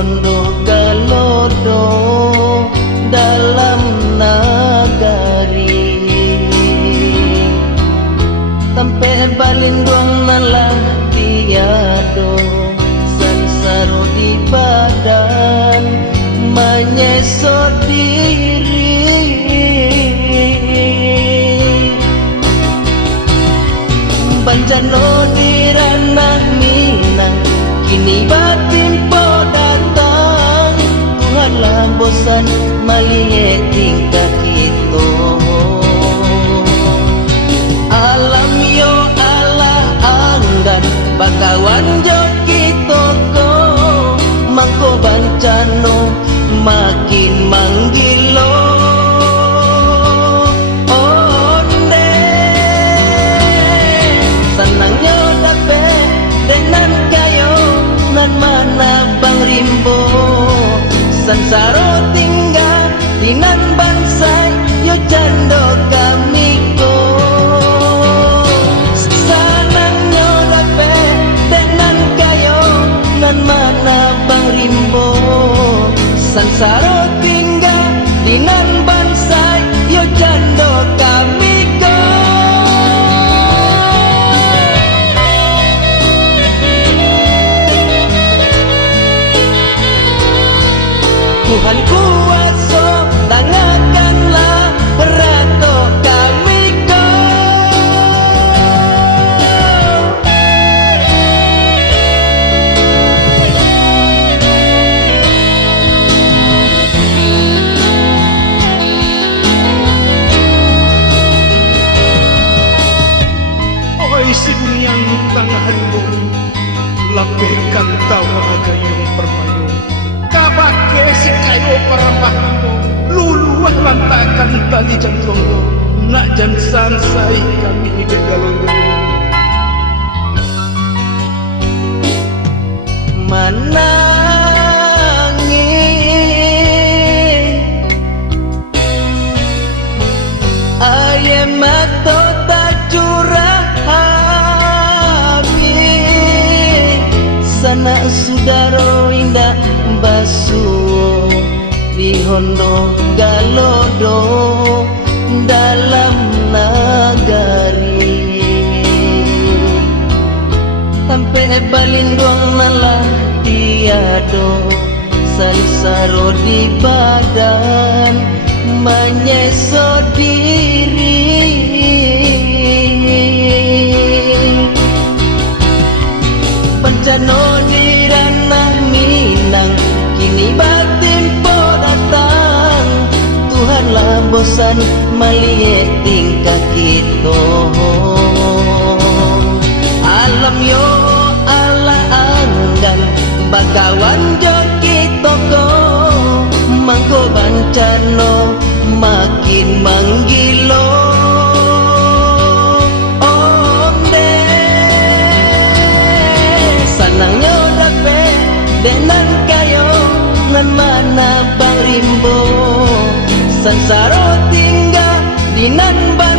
hondo galodo dalam nagari sampai balindong nalah tiado sansaro di badan menyesot diri Bancano di ranah Minang kini batimpo datang Tuhanlah bosan melihat tingkah kita alam yo Allah anggan bakawan jo kita ko mangko Bancano makin manggilo onde senangnya dape dengan kayo nan mana bang rimbo sansaro tinggal di nan bansai yo jando kami ko senangnya dape dengan kayo nan mana bang rimbo sansaro tinggal di nan bansai yo jando kami ko Tuhan kuasa tangakanlah rato kami ko Oi siniang tanganmu lapihkan tawa gayung permayung kabake si kayo parambahmu luluah lantakan tali jantungmu nak jan sansai kami gegalondo menangi ayam atau tak curah habis sana sudaro indah basuh di hondo galodo dalam nagari sampai balindong nalah tiado sansaro di badan menyesot diri Bancano di ranah Minang kini batimpo datang Tuhanlah bosan melihat tingkah kita alam yo Allah anggan bakawan jo kita ko mangko Bancano makin manggilo onde sanangnya dape dengan kayo nan mana bang rimbo sansaro tinggal di nan ban